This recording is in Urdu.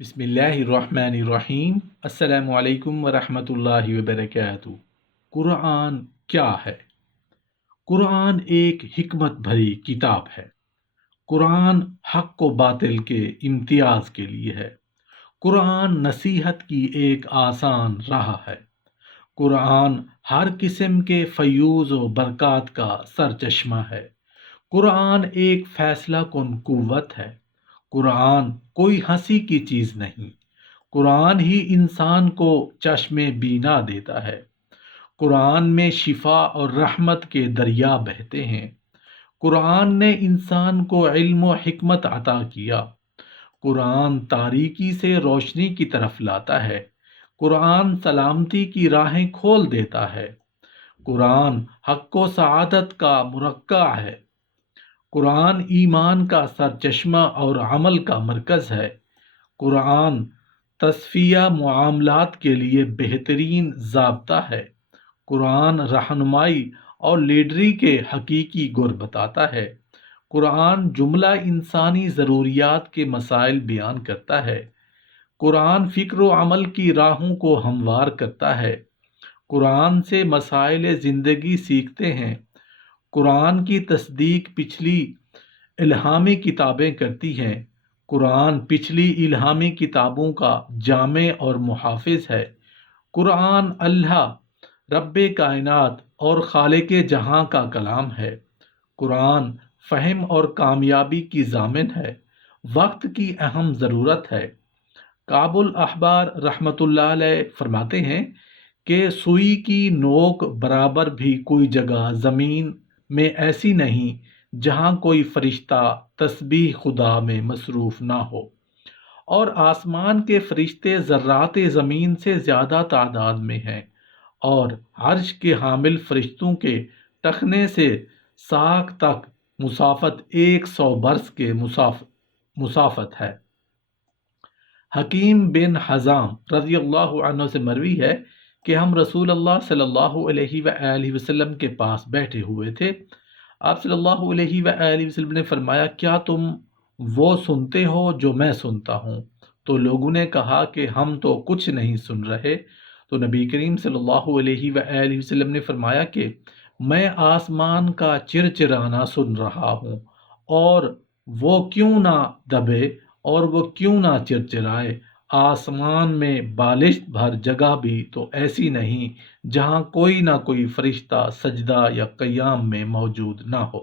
بسم اللہ الرحمن الرحیم۔ السلام علیکم ورحمۃ اللہ وبرکاتہ۔ قرآن کیا ہے؟ قرآن ایک حکمت بھری کتاب ہے۔ قرآن حق و باطل کے امتیاز کے لیے ہے۔ قرآن نصیحت کی ایک آسان راہ ہے۔ قرآن ہر قسم کے فیوز و برکات کا سرچشمہ ہے۔ قرآن ایک فیصلہ کن قوت ہے۔ قرآن کوئی ہنسی کی چیز نہیں۔ قرآن ہی انسان کو چشم بینا دیتا ہے۔ قرآن میں شفا اور رحمت کے دریا بہتے ہیں۔ قرآن نے انسان کو علم و حکمت عطا کیا۔ قرآن تاریکی سے روشنی کی طرف لاتا ہے۔ قرآن سلامتی کی راہیں کھول دیتا ہے۔ قرآن حق و سعادت کا مرقع ہے۔ قرآن ایمان کا سرچشمہ اور عمل کا مرکز ہے۔ قرآن تصفیہ معاملات کے لیے بہترین ضابطہ ہے۔ قرآن رہنمائی اور لیڈری کے حقیقی گر بتاتا ہے۔ قرآن جملہ انسانی ضروریات کے مسائل بیان کرتا ہے۔ قرآن فکر و عمل کی راہوں کو ہموار کرتا ہے۔ قرآن سے مسائل زندگی سیکھتے ہیں۔ قرآن کی تصدیق پچھلی الہامی کتابیں کرتی ہیں۔ قرآن پچھلی الہامی کتابوں کا جامع اور محافظ ہے۔ قرآن اللہ رب کائنات اور خالق جہاں کا کلام ہے۔ قرآن فہم اور کامیابی کی ضامن ہے۔ وقت کی اہم ضرورت ہے۔ کعب الاحبار رحمۃ اللہ علیہ فرماتے ہیں کہ سوئی کی نوک برابر بھی کوئی جگہ زمین میں ایسی نہیں جہاں کوئی فرشتہ تسبیح خدا میں مصروف نہ ہو، اور آسمان کے فرشتے ذرات زمین سے زیادہ تعداد میں ہیں، اور عرش کے حامل فرشتوں کے ٹخنے سے ساق تک مسافت 100 برس کے مسافت ہے۔ حکیم بن حزام رضی اللہ عنہ سے مروی ہے کہ ہم رسول اللہ صلی اللہ علیہ وآلہ وسلم کے پاس بیٹھے ہوئے تھے۔ آپ صلی اللہ علیہ وآلہ وسلم نے فرمایا، کیا تم وہ سنتے ہو جو میں سنتا ہوں؟ تو لوگوں نے کہا کہ ہم تو کچھ نہیں سن رہے۔ تو نبی کریم صلی اللہ علیہ وآلہ وسلم نے فرمایا کہ میں آسمان کا چرچرانا سن رہا ہوں، اور وہ کیوں نہ دبے اور وہ کیوں نہ چرچرائے۔ آسمان میں بالشت بھر جگہ بھی تو ایسی نہیں جہاں کوئی نہ کوئی فرشتہ سجدہ یا قیام میں موجود نہ ہو۔